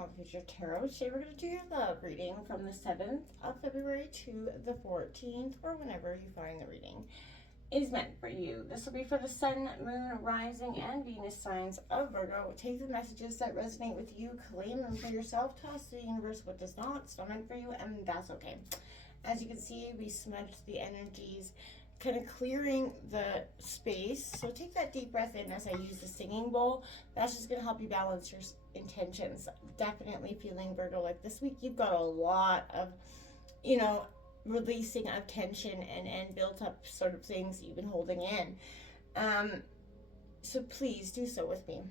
channel Future Tarot. Today we're going to do your love reading from the 7th of February to the 14th, or whenever you find the reading is meant for you. This will be for the Sun, Moon, Rising, and Venus signs of Virgo. Take the messages that resonate with you, claim them for yourself, toss to the universe what does not. It's not meant for you, and that's okay. As you can see, we smudged the energies, kind of clearing the space. So take that deep breath in as I use the singing bowl. That's just going to help you balance your intentions. Definitely feeling, Virgo, like this week you've got a lot of, releasing of tension and built up sort of things you've been holding in. So please do so with me.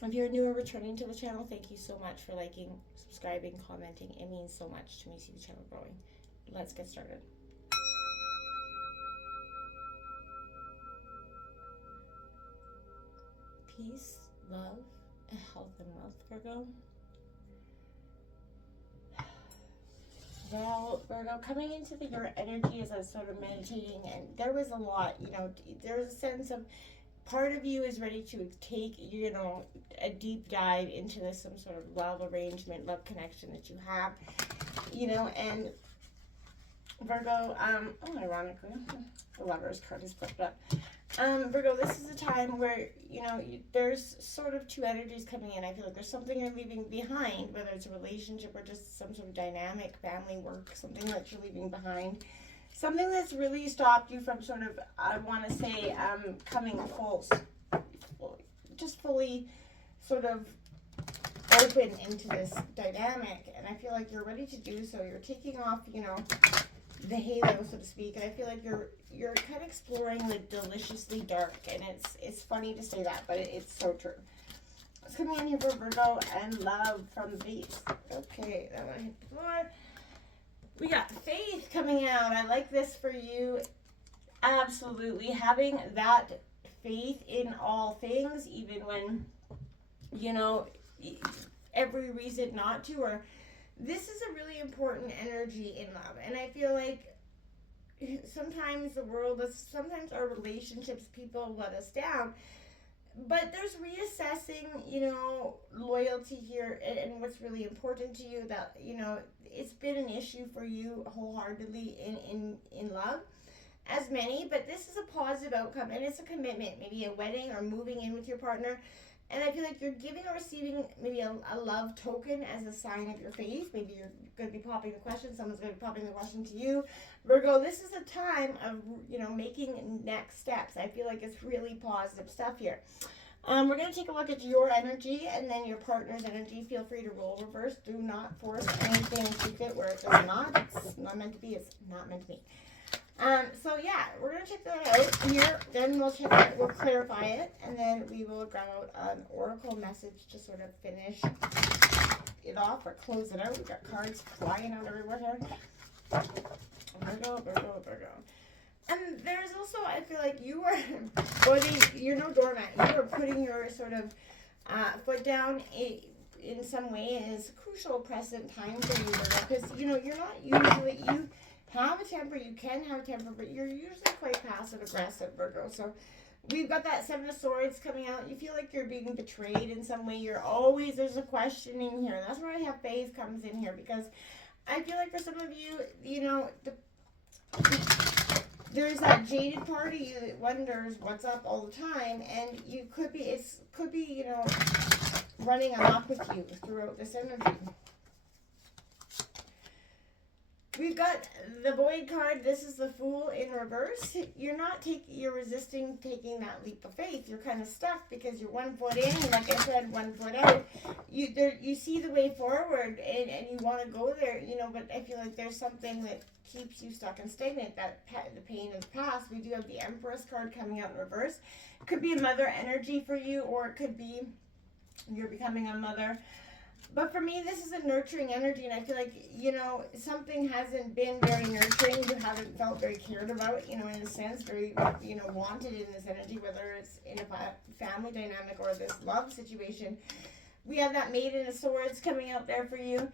If you're new or returning to the channel, thank you so much for liking, subscribing, commenting. It means so much to me to see the channel growing. Let's get started. Peace, love, health, and wealth, Virgo. Well, Virgo, coming into your energy as I was sort of meditating, and there was a lot, there's a sense of part of you is ready to take, a deep dive into this, some sort of love arrangement, love connection that you have, and Virgo, ironically, the Lover's card is flipped up. Virgo, this is a time where, there's sort of two energies coming in. I feel like there's something you're leaving behind, whether it's a relationship or just some sort of dynamic family work, something that you're leaving behind. Something that's really stopped you from sort of, I want to say, coming fully sort of open into this dynamic. And I feel like you're ready to do so. You're taking off, the halo, so to speak, and I feel like you're kind of exploring the deliciously dark, and it's funny to say that, but it's so true. It's coming in here for Virgo and love from the base. Okay, that one hit the floor. We got the Faith coming out. I like this for you. Absolutely, having that faith in all things, even when every reason not to, or this is a really important energy in love. And I feel like sometimes sometimes our relationships, people let us down. But there's reassessing, loyalty here and what's really important to you, that, it's been an issue for you wholeheartedly in love, as many, but this is a positive outcome, and it's a commitment, maybe a wedding or moving in with your partner. And I feel like you're giving or receiving maybe a love token as a sign of your faith. Maybe you're going to be popping the question. Someone's going to be popping the question to you. Virgo, this is a time of, making next steps. I feel like it's really positive stuff here. We're going to take a look at your energy and then your partner's energy. Feel free to roll reverse. Do not force anything to fit where it does not. It's not meant to be. It's not meant to be. So yeah, we're going to check that out here, then we'll clarify it, and then we will grab out an oracle message to sort of finish it off or close it out. We've got cards flying out everywhere here. Virgo. And there's also, I feel like you're no doormat. You are putting your sort of foot down in some way, and it's a crucial present time for you, Virgo, because, you're not usually, you have a temper, you can have a temper, but you're usually quite passive aggressive, Virgo. So we've got that Seven of Swords coming out. You feel like you're being betrayed in some way. There's a questioning here. That's where I have Faith comes in here, because I feel like for some of you, there's that jaded part of you that wonders what's up all the time, and it could be running amok with you throughout this energy. We've got the Void card. This is the Fool in reverse. You're resisting taking that leap of faith. You're kind of stuck because you're 1 foot in, like I said, 1 foot out. You see the way forward and you want to go there, but I feel like there's something that keeps you stuck and stagnant, the pain of the past. We do have the Empress card coming out in reverse. It could be a mother energy for you, or it could be you're becoming a mother. But for me, this is a nurturing energy, and I feel like, something hasn't been very nurturing. You haven't felt very cared about, in a sense, very, wanted in this energy, whether it's in a family dynamic or this love situation. We have that Maiden of Swords coming out there for you.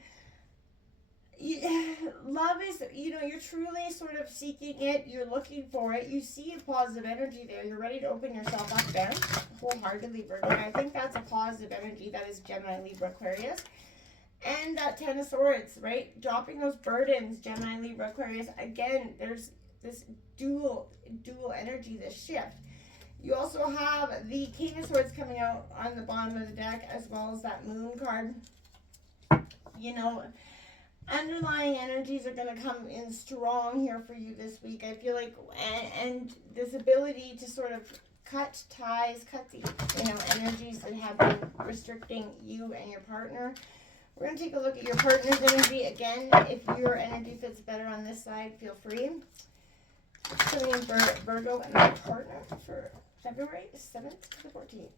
Love is, you're truly sort of seeking it. You're looking for it. You see a positive energy there. You're ready to open yourself up there wholeheartedly, Virgo. And I think that's a positive energy. That is Gemini, Libra, Aquarius. And that Ten of Swords, right? Dropping those burdens, Gemini, Libra, Aquarius. Again, there's this dual energy, this shift. You also have the King of Swords coming out on the bottom of the deck, as well as that Moon card. You know, underlying energies are going to come in strong here for you this week. I feel like, and this ability to sort of cut ties, cut the, energies that have been restricting you and your partner. We're going to take a look at your partner's energy. Again, if your energy fits better on this side, feel free. Coming in for Virgo and my partner for February 7th to the 14th.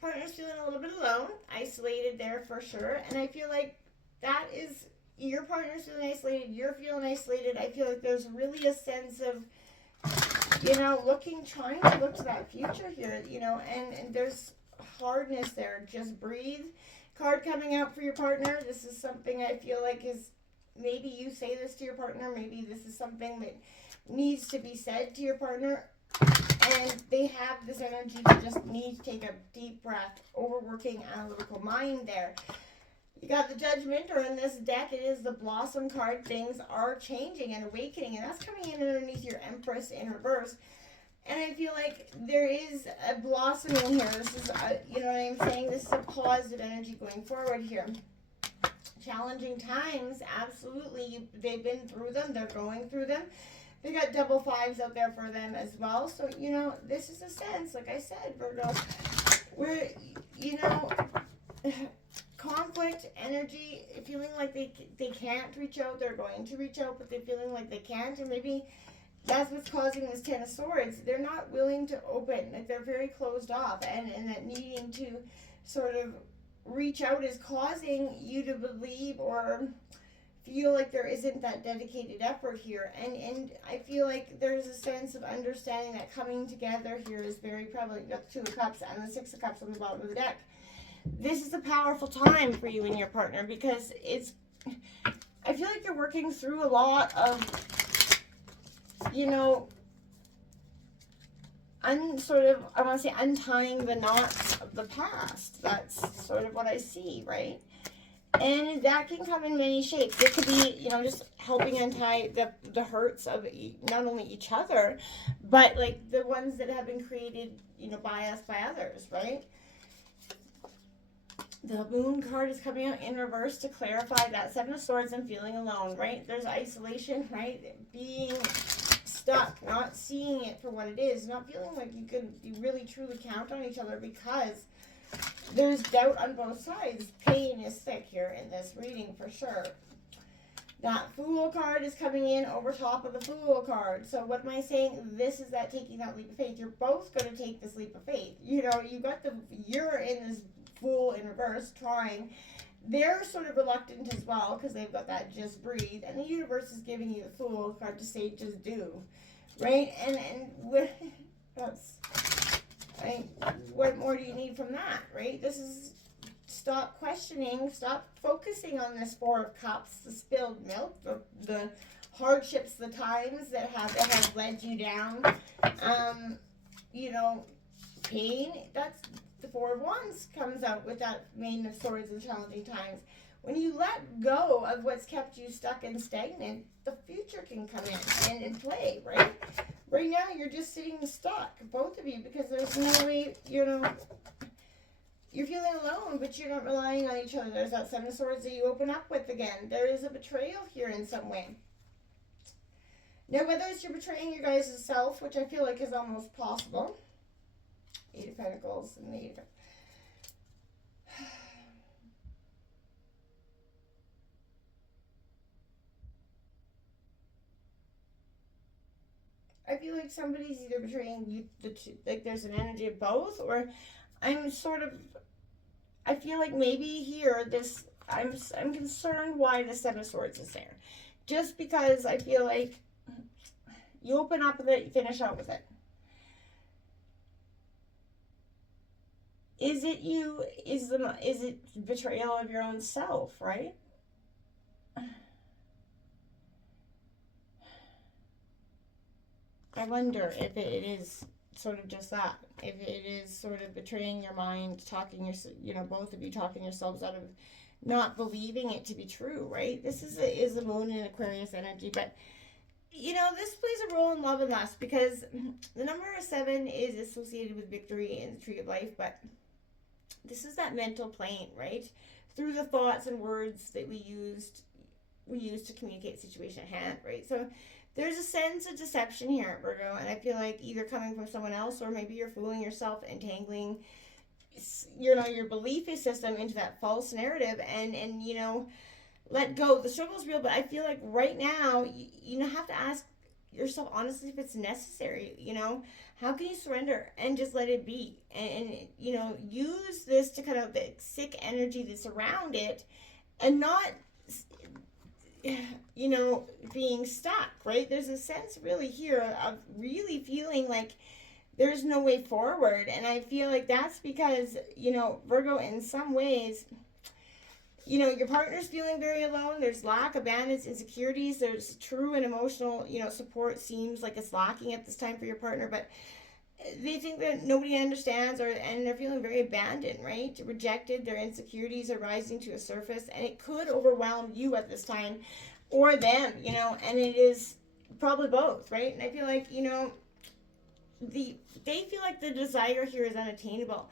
Partner's feeling a little bit alone, isolated there for sure. And I feel like that is, your partner's feeling isolated, you're feeling isolated. I feel like there's really a sense of, trying to look to that future here, and there's hardness there. Just breathe. Card coming out for your partner. This is something I feel like is, maybe you say this to your partner, maybe this is something that needs to be said to your partner, and they have this energy to just need to take a deep breath, overworking analytical mind there. You got the Judgment, or in this deck, it is the Blossom card. Things are changing and awakening, and that's coming in underneath your Empress in reverse. And I feel like there is a blossoming here. This is, you know what I'm saying? This is a positive energy going forward here. Challenging times, absolutely. They've been through them. They're going through them. They got double fives out there for them as well. So, this is a sense, like I said, Virgo, where, conflict, energy, feeling like they can't reach out. They're going to reach out, but they're feeling like they can't. And maybe that's what's causing this Ten of Swords. They're not willing to open. Like, they're very closed off. And that needing to sort of reach out is causing you to believe or feel like there isn't that dedicated effort here. And I feel like there's a sense of understanding that coming together here is very prevalent. You got the Two of Cups and the Six of Cups on the bottom of the deck. This is a powerful time for you and your partner, because I feel like you're working through a lot of, I want to say untying the knots of the past. That's sort of what I see, right? And that can come in many shapes. It could be, just helping untie the hurts of not only each other, but like the ones that have been created, by us, by others, right? The Moon card is coming out in reverse to clarify that Seven of Swords and feeling alone, right? There's isolation, right? Being stuck, not seeing it for what it is, not feeling like you really truly count on each other, because there's doubt on both sides. Pain is thick here in this reading for sure. That Fool card is coming in over top of the Fool card. So what am I saying? This is that taking that leap of faith. You're both going to take this leap of faith. You're in this Fool in reverse trying. They're sort of reluctant as well, because they've got that just breathe. And the universe is giving you the Fool card to say just do. Right? And what more do you need from that, right? This is stop questioning, stop focusing on this Four of Cups, the spilled milk, the hardships, the times that have led you down, pain. That's the Four of Wands comes out with that Maiden of Swords and challenging times. When you let go of what's kept you stuck and stagnant, the future can come in and play, right? Right now, you're just sitting stuck, both of you, because there's no way, you're feeling alone, but you're not relying on each other. There's that Seven of Swords that you open up with again. There is a betrayal here in some way. Now, whether it's you're betraying your guys' self, which I feel like is almost possible. Eight of Pentacles and the Eight of... I feel like somebody's either betraying you, like there's an energy of both, or I feel like maybe here, I'm concerned why the Seven of Swords is there. Just because I feel like you open up with it, you finish out with it. Is it betrayal of your own self, right? I wonder if it is sort of just that. If it is sort of betraying your mind, talking both of you talking yourselves out of not believing it to be true, right? This is a moon in Aquarius energy, but this plays a role in love and lust because the number 7 is associated with victory in the tree of life, but this is that mental plane, right? Through the thoughts and words that we use to communicate situation at hand, right? So there's a sense of deception here, Virgo, and I feel like either coming from someone else or maybe you're fooling yourself, entangling your belief system into that false narrative and let go. The struggle is real, but I feel like right now you have to ask yourself honestly if it's necessary. How can you surrender and just let it be, and use this to cut out the sick energy that's around it, and not being stuck, right? There's a sense really here of really feeling like there's no way forward, and I feel like that's because Virgo, in some ways, your partner's feeling very alone. There's lack, abandonance, insecurities. There's true and emotional, support seems like it's lacking at this time for your partner, but they think that nobody understands, and they're feeling very abandoned, right? Rejected. Their insecurities are rising to a surface, and it could overwhelm you at this time, or them, and it is probably both, right? And I feel like, they feel like the desire here is unattainable.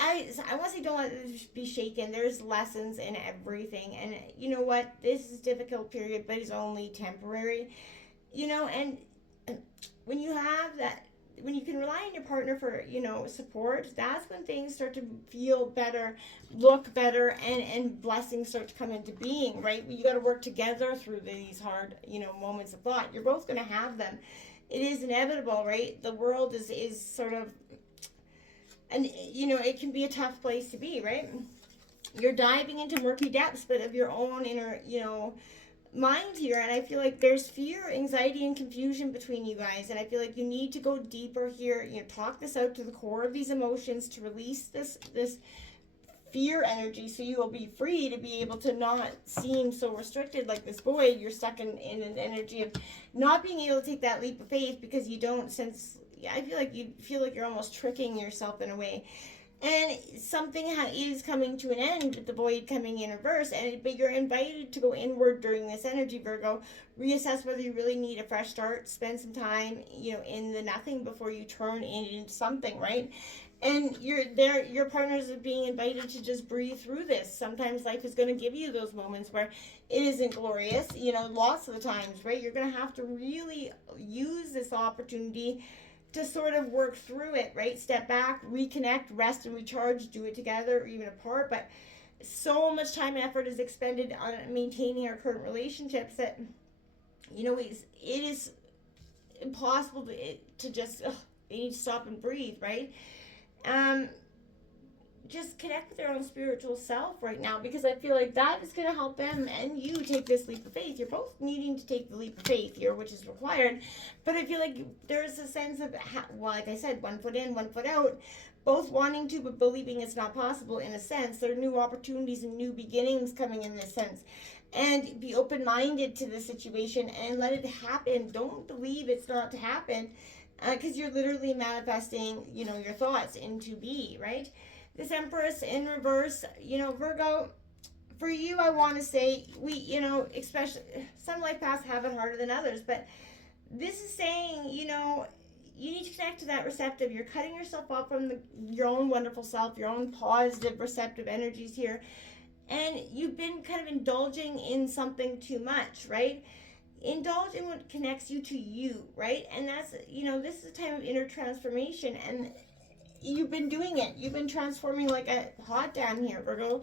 I want to say don't let this be shaken. There's lessons in everything. And you know what? This is a difficult period, but it's only temporary. And when you have that, when you can rely on your partner for, support, that's when things start to feel better, look better, and blessings start to come into being, right? You got to work together through these hard, moments of thought. You're both going to have them. It is inevitable, right? The world is sort of, and it can be a tough place to be, right? You're diving into murky depths, but of your own inner, mind here, and I feel like there's fear, anxiety, and confusion between you guys, and I feel like you need to go deeper here. Talk this out to the core of these emotions to release this fear energy, so you will be free to be able to not seem so restricted like this boy. You're stuck in an energy of not being able to take that leap of faith because you don't sense. I feel like you feel like you're almost tricking yourself in a way. And something is coming to an end with the void coming in reverse, but you're invited to go inward during this energy, Virgo. Reassess whether you really need a fresh start. Spend some time, in the nothing before you turn into something, right? And your partners are being invited to just breathe through this. Sometimes life is going to give you those moments where it isn't glorious, lots of the times, right? You're going to have to really use this opportunity to sort of work through it, right? Step back, reconnect, rest and recharge, do it together or even apart. But so much time and effort is expended on maintaining our current relationships that, it is impossible to just, they need to stop and breathe, right? Just connect with their own spiritual self right now, because I feel like that is going to help them and you take this leap of faith. You're both needing to take the leap of faith here, which is required, but I feel like there's a sense of, like I said, 1 foot in, 1 foot out, both wanting to but believing it's not possible. In a sense, there are new opportunities and new beginnings coming in this sense, and be open-minded to the situation and let it happen. Don't believe it's not to happen, because you're literally manifesting, your thoughts into be, right? This Empress in reverse, Virgo, for you, I want to say, especially, some life paths have it harder than others, but this is saying, you need to connect to that receptive. You're cutting yourself off from your own wonderful self, your own positive, receptive energies here, and you've been kind of indulging in something too much, right? Indulge in what connects you to you, right? And that's, this is a time of inner transformation, and you've been doing it. You've been transforming like a hot damn here, Virgo.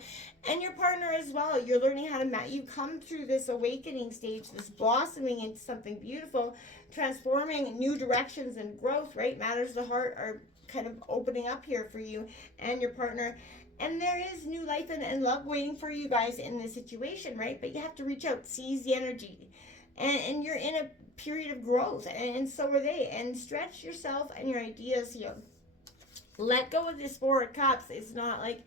And your partner as well. You're learning how to you come through this awakening stage, this blossoming into something beautiful, transforming new directions and growth, right? Matters of the heart are kind of opening up here for you and your partner. And there is new life and love waiting for you guys in this situation, right? But you have to reach out, seize the energy. And you're in a period of growth, and so are they. And stretch yourself and your ideas here. Let go of this 4 of Cups. It's not like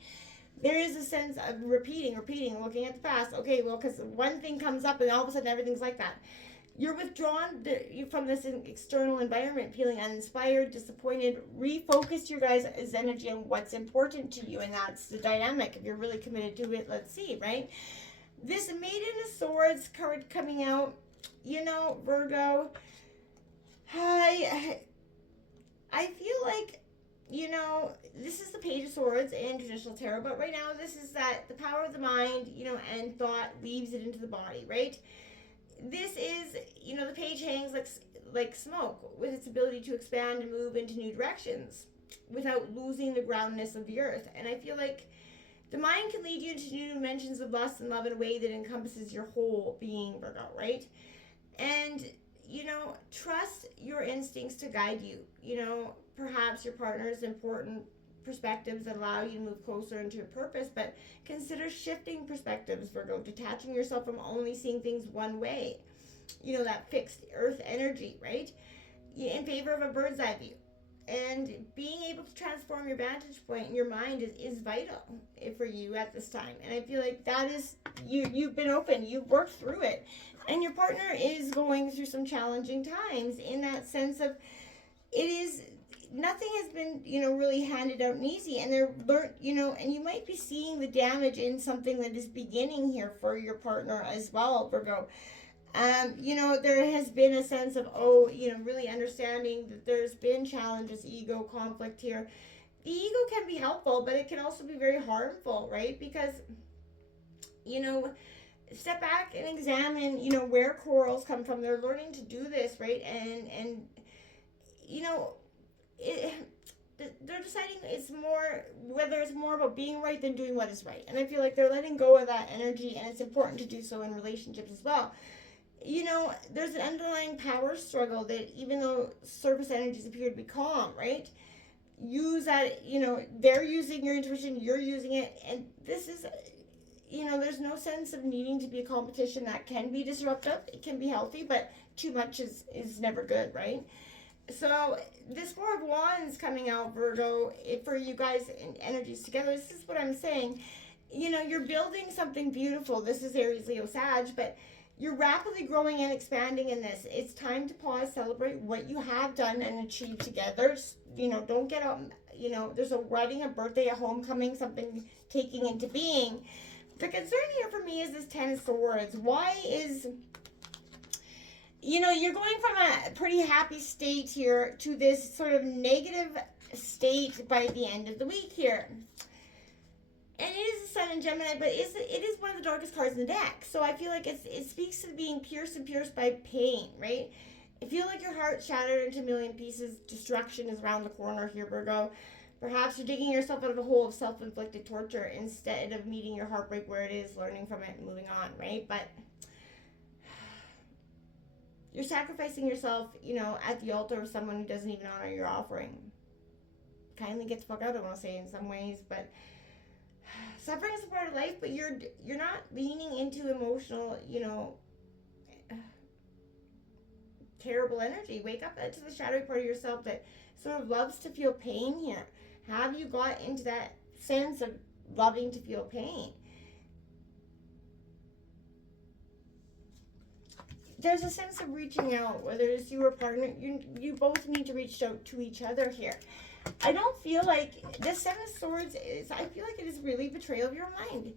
there is a sense of repeating, looking at the past. Okay, well, because one thing comes up and all of a sudden everything's like that. You're withdrawn from this external environment, feeling uninspired, disappointed. Refocus your guys' energy on what's important to you, and that's the dynamic. If you're really committed to it, let's see, right? This Maiden of Swords card coming out, you know, Virgo, I feel like, you know, this is the Page of Swords in traditional tarot, but right now this is that the power of the mind, you know, and thought leaves it into the body, right? This is, you know, the page hangs like smoke with its ability to expand and move into new directions without losing the groundness of the earth. And I feel like the mind can lead you into new dimensions of lust and love in a way that encompasses your whole being, Virgo, right? And, you know, trust your instincts to guide you. You know, perhaps your partner's important perspectives that allow you to move closer into your purpose, but consider shifting perspectives, Virgo, detaching yourself from only seeing things one way. You know, that fixed earth energy, right? In favor of a bird's eye view. And being able to transform your vantage point in your mind is vital for you at this time. And I feel like that is, you've been open, you've worked through it. And your partner is going through some challenging times in that sense of nothing has been, you know, really handed out and easy. And they're learned, you know, and you might be seeing the damage in something that is beginning here for your partner as well, Virgo. You know, there has been a sense of, you know, really understanding that there's been challenges, ego, conflict here. The ego can be helpful, but it can also be very harmful, right? Because, you know, step back and examine, you know, where quarrels come from. They're learning to do this, right? And you know, they're deciding whether it's more about being right than doing what is right. And I feel like they're letting go of that energy, and it's important to do so in relationships as well. You know, there's an underlying power struggle that even though surface energies appear to be calm, right? Use that, you know, they're using your intuition, you're using it, and this is, you know, there's no sense of needing to be a competition. That can be disruptive. It can be healthy, but too much is never good, right? So this Four of Wands coming out, Virgo, for you guys in energies together, this is what I'm saying. You know, you're building something beautiful. This is Aries, Leo, Sag, but you're rapidly growing and expanding in this. It's time to pause, celebrate what you have done and achieved together. You know, don't get out, you know, there's a wedding, a birthday, a homecoming, something taking into being. The concern here for me is this Ten of Swords. Why is, you know, you're going from a pretty happy state here to this sort of negative state by the end of the week here. And it is the Sun in Gemini, but it is one of the darkest cards in the deck. So I feel like it speaks to being pierced by pain, right? I feel like your heart shattered into a million pieces. Destruction is around the corner here, Virgo. Perhaps you're digging yourself out of a hole of self-inflicted torture instead of meeting your heartbreak where it is, learning from it, and moving on, right? But you're sacrificing yourself, you know, at the altar of someone who doesn't even honor your offering. Kindly get the fuck out, I want to say, in some ways, but suffering is a part of life, but you're not leaning into emotional, you know, terrible energy. Wake up to the shadowy part of yourself that sort of loves to feel pain here. Have you got into that sense of loving to feel pain? There's a sense of reaching out, whether it's you or partner. You both need to reach out to each other here. I don't feel like the Seven of Swords is, I feel like it is really betrayal of your mind.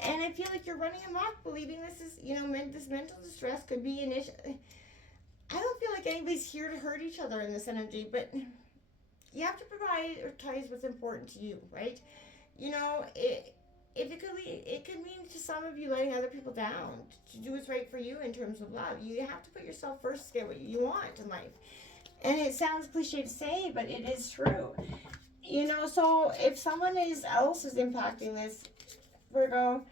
And I feel like you're running amok, believing this is, you know, this mental distress could be an issue. I don't feel like anybody's here to hurt each other in this energy, but you have to prioritize what's important to you, right? You know, it could mean to some of you letting other people down to do what's right for you in terms of love. You have to put yourself first to get what you want in life. And it sounds cliche to say, but it is true. You know, so if someone else is impacting this, Virgo,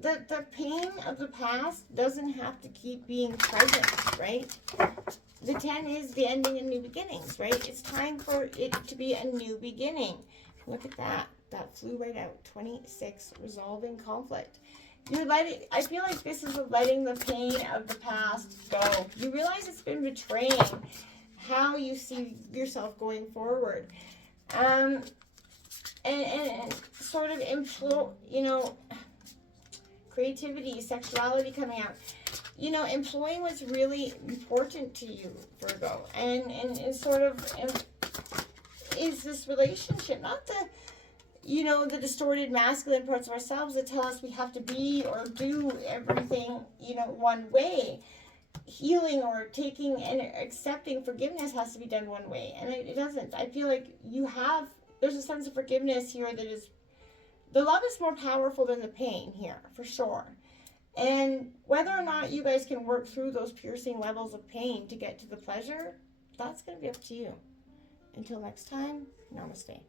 the pain of the past doesn't have to keep being present, right? The 10 is the ending and new beginnings, right? It's time for it to be a new beginning. Look at that. That flew right out. 26, resolving conflict. I feel like this is letting the pain of the past go. You realize it's been betraying how you see yourself going forward. And sort of you know, creativity, sexuality coming out. You know, employing what's really important to you, Virgo. And sort of is this relationship, not the, you know, the distorted masculine parts of ourselves that tell us we have to be or do everything, you know, one way. Healing or taking and accepting forgiveness has to be done one way, and it doesn't. I feel like there's a sense of forgiveness here that is, the love is more powerful than the pain here, for sure. And whether or not you guys can work through those piercing levels of pain to get to the pleasure, that's going to be up to you. Until next time, namaste.